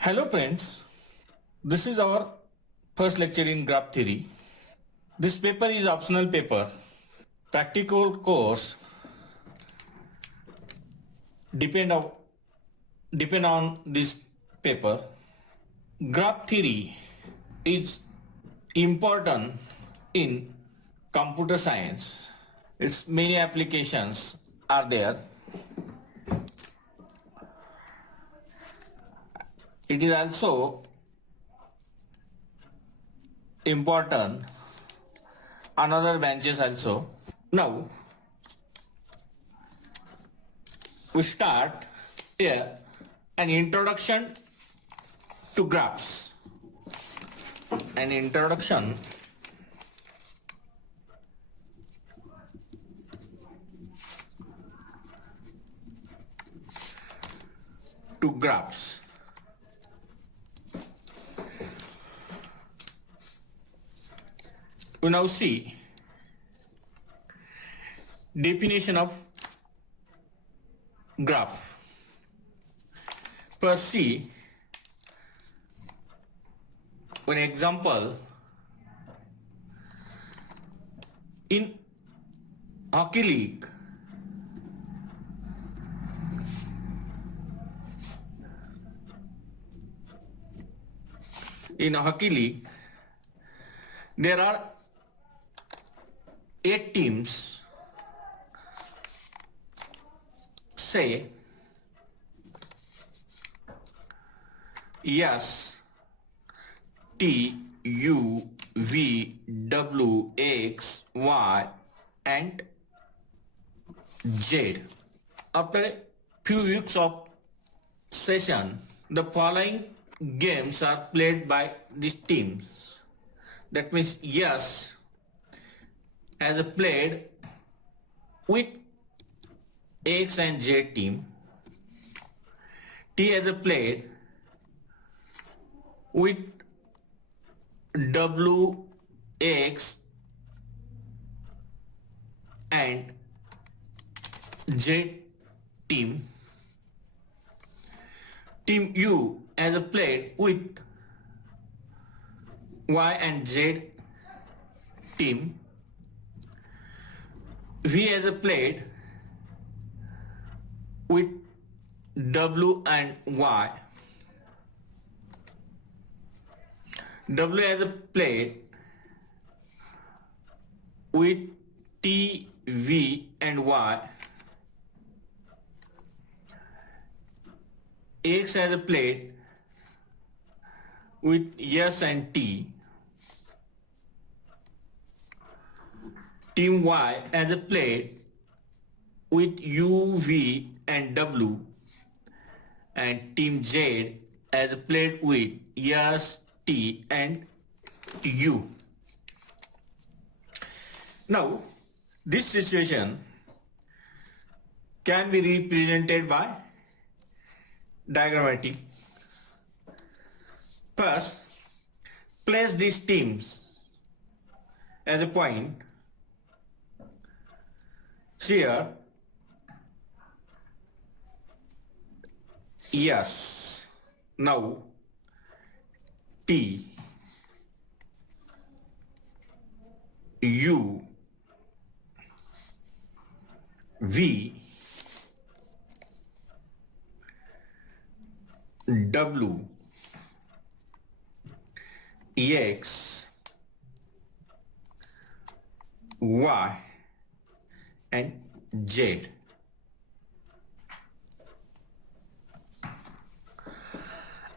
Hello friends, this is our first lecture in graph theory. This paper is optional paper. Practical course depend on this paper. Graph theory is important in computer science. Its many applications are there. It is also important another branches also. Now we start here an introduction to graphs. An introduction to graphs. We now see definition of graph. First see one example in hockey league. In hockey league, there are 8 teams. Say S, T, U, V, W, X, Y and Z. After a few weeks of session, the following games are played by these teams. That means S has played with X and Z team. T has played with W, X and Z team. Team U has played with Y and Z team. V has played with W and Y. W has played with T, V and Y. X has played with S and T. Team Y has played with U, V and W, and Team Z has played with S, T and U. Now, this situation can be represented by diagrammatic. First, place these teams as a point. Here, yes. Now, T, U, V, W, X, Y and Z.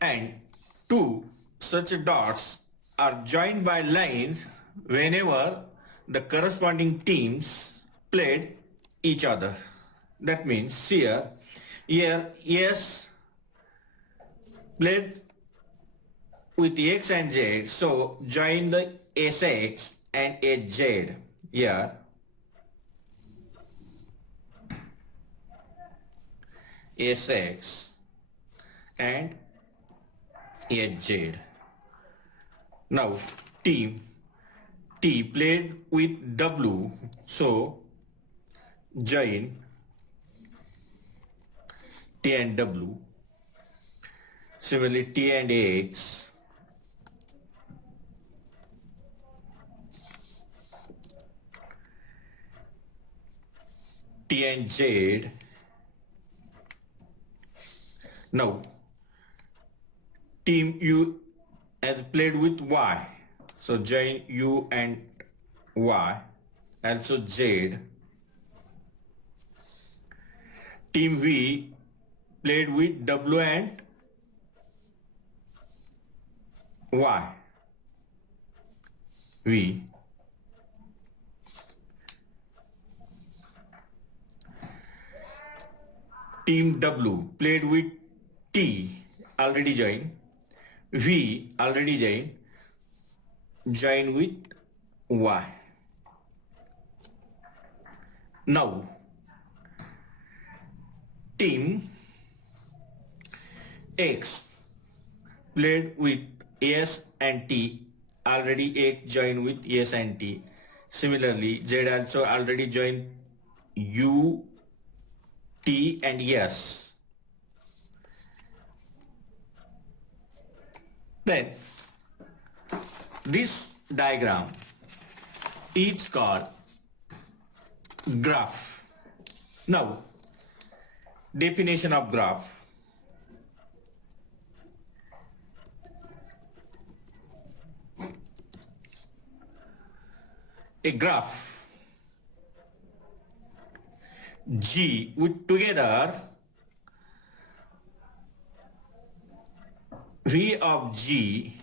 And two such dots are joined by lines whenever the corresponding teams played each other. That means here S played with X and Z, so join the SX and SZ here. SX and SZ. Now team T played with W, so join T and W. Similarly, T and X, T and Z. Now, team U has played with Y. So join U and Y. Also Z. Team V played with W and Y. V. Team W played with T, already joined. V, already joined. Join with Y. Now, team X played with S and T, already X joined with S and T. Similarly, Z also already joined U, T and S. Then, this diagram is called graph. Now, definition of graph. A graph G with together V of G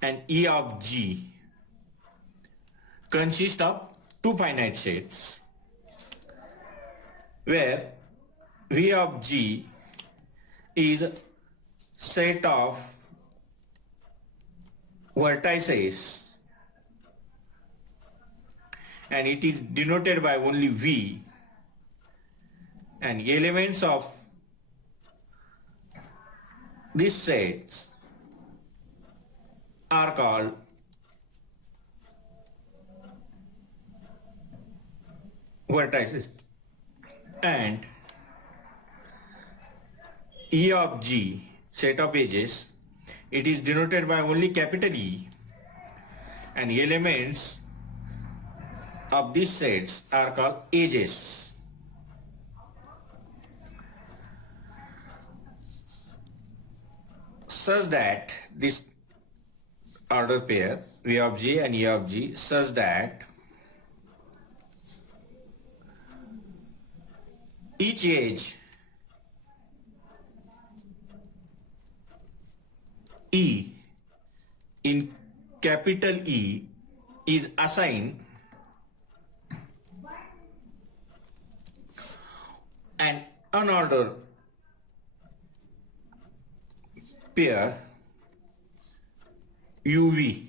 and E of G consist of two finite sets, where V of G is set of vertices and it is denoted by only V, and elements of these sets are called vertices, and E of G, set of edges, it is denoted by only capital E, and elements of these sets are called edges. Such that this order pair V of G and E of G, such that each edge E in capital E is assigned an unordered pair UV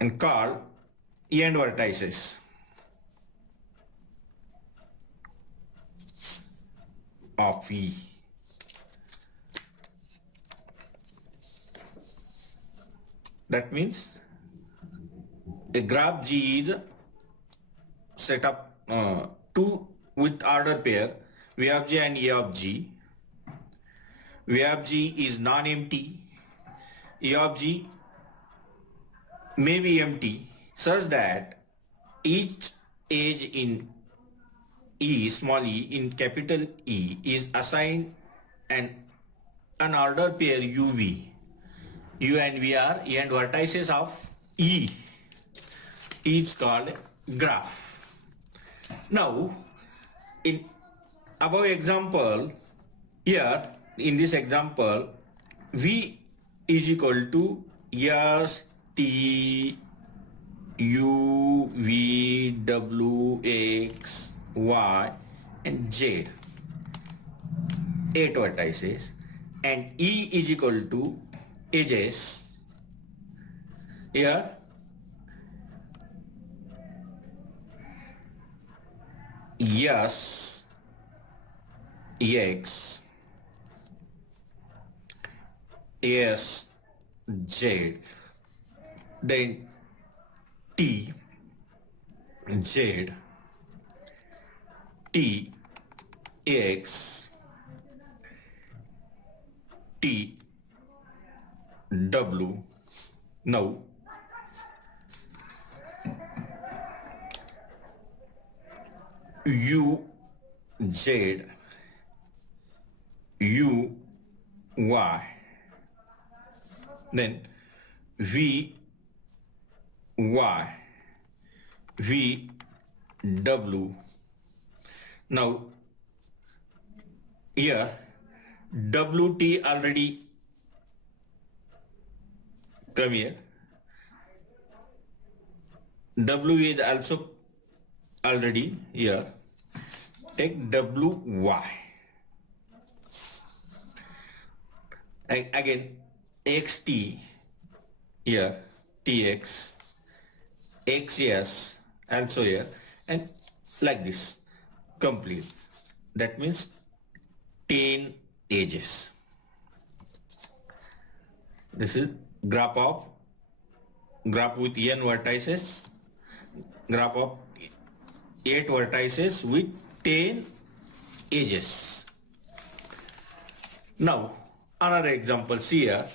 and called end vertices of E. That means a graph G is set up two with order pair V of G and E of G. V of G is non-empty. E of G may be empty, such that each edge in E, small e, in capital E is assigned an unordered pair UV. U and V are end vertices of E. Is called graph. Now, in above example, here in this example, V is equal to S, T, U, V, W, X, Y and Z, 8 vertices, and E is equal to edges. Here S, X, S, Z, then T, Z, T, X, T W. Now U Z U Y, then V Y V W. Now here WT already come here. W is also already here. Take WY. Again XT here, TX, XS also here, and like this complete. That means 10 edges. This is graph with n vertices, graph of 8 vertices with 10 edges. Now another example here.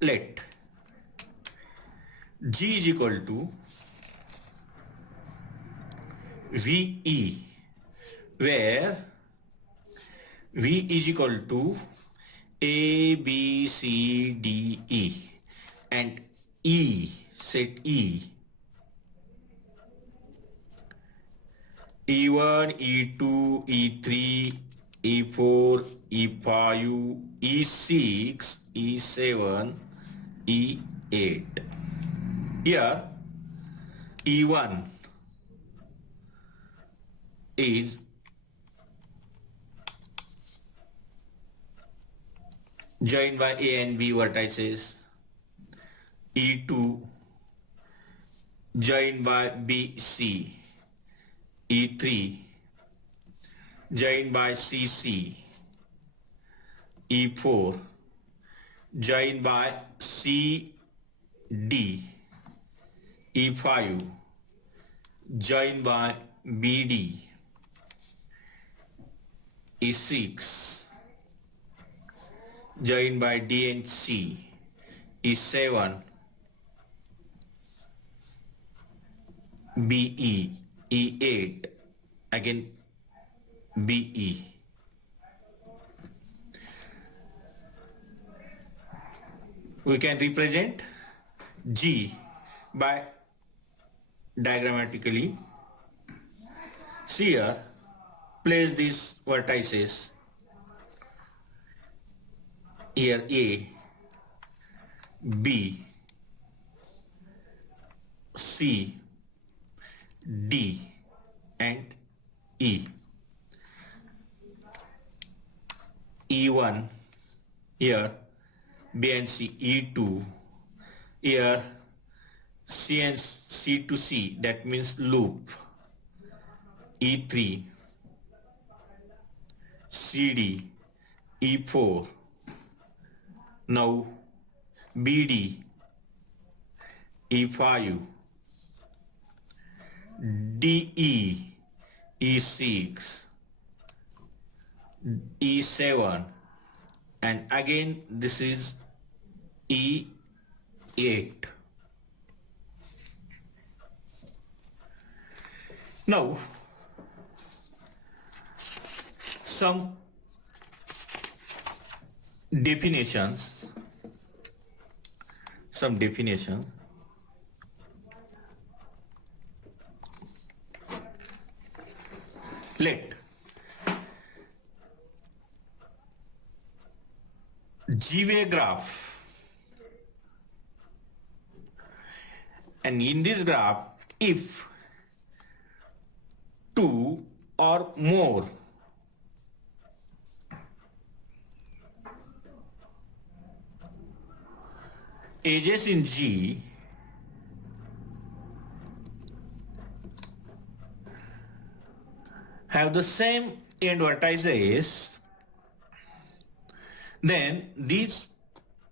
Let G is equal to VE, where V is equal to A, B, C, D, E, and E, set E, E1, E2, E3, E4, E5, E6, E7, E8. Here E1 is joined by A and B vertices. E2 joined by B, C. E3 joined by CC. E4 joined by CD. E5 joined by BD. E6 joined by D and C. E7 BE. E8 again BE. We can represent G by diagrammatically. See here, place these vertices here: A, B, C, D, and E. E1 here, B and C. E2 here, C and C to C, that means loop. E3 CD. E4 now BD. E5 DE. E6 E7, and again this is E8. Now some definitions. Let G-way graph, and in this graph, if two or more edges in G have the same end vertices, then these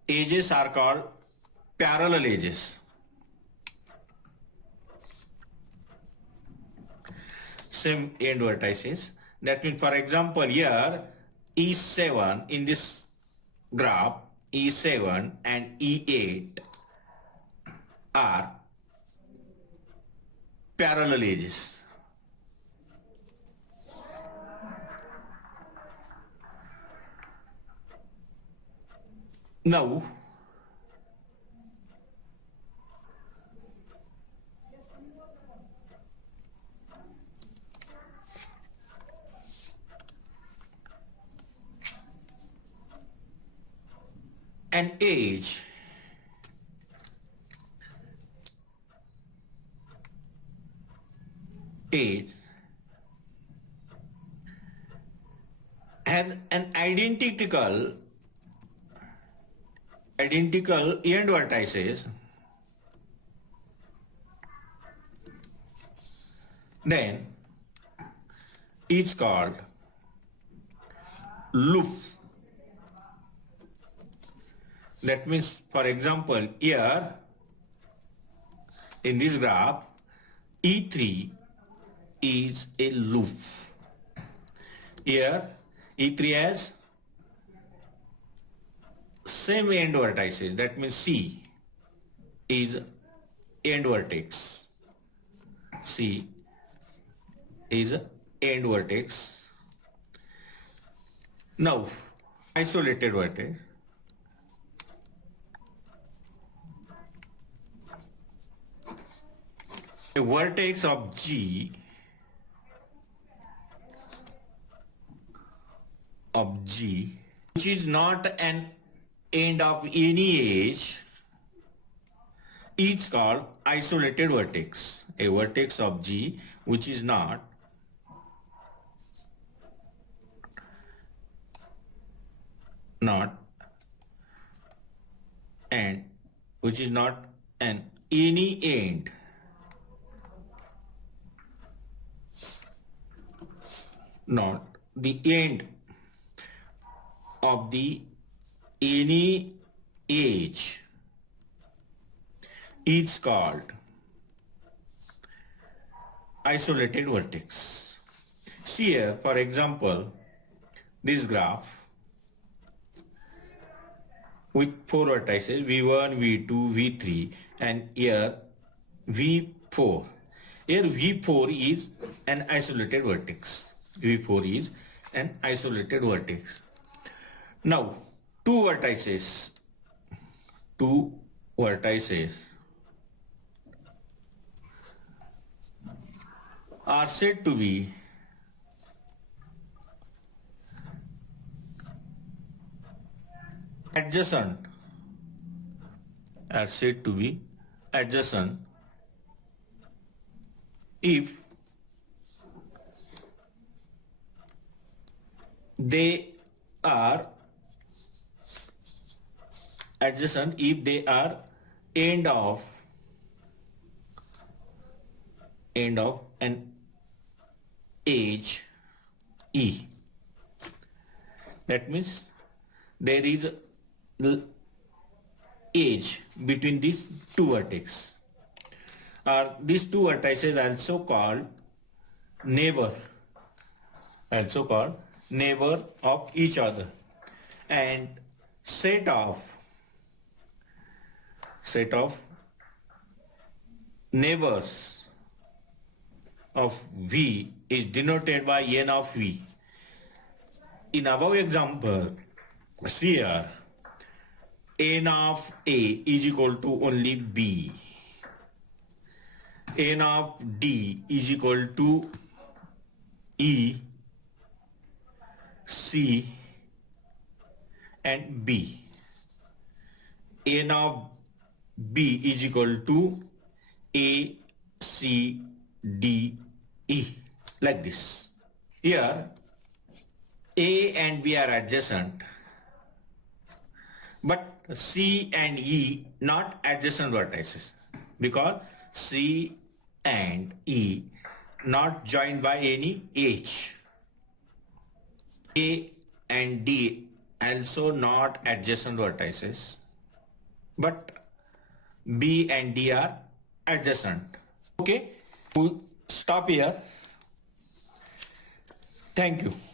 edges are called parallel edges. same end vertices. That means, for example, here E7 in this graph, E7 and E8 are parallel edges. Now, an edge has an identical end vertices, then it's called loop. That means, for example, here in this graph, E3 is a loop. Here E3 has same end vertices. That means C is end vertex. C is end vertex. Now, isolated vertex. A vertex of G which is not an end of any edge is called isolated vertex. A vertex of G which is not an any end not the end of the any edge is called isolated vertex. See here, for example, this graph with 4 vertices V1, V2, V3 and here V4. Here V4 is an isolated vertex. V4 is an isolated vertex. Now, two vertices are said to be adjacent, if they are end of an edge E. That means there is edge between these two vertices. These two vertices are also called neighbor of each other, and set of neighbors of V is denoted by n of V. In above example, see here, n of A is equal to only B, n of D is equal to E, C and B, n of B is equal to A, C, D, E, like this. Here A and B are adjacent, but C and E not adjacent vertices, because C and E not joined by any H. A and D also not adjacent vertices, but B and D are adjacent. Okay, we stop here. Thank you.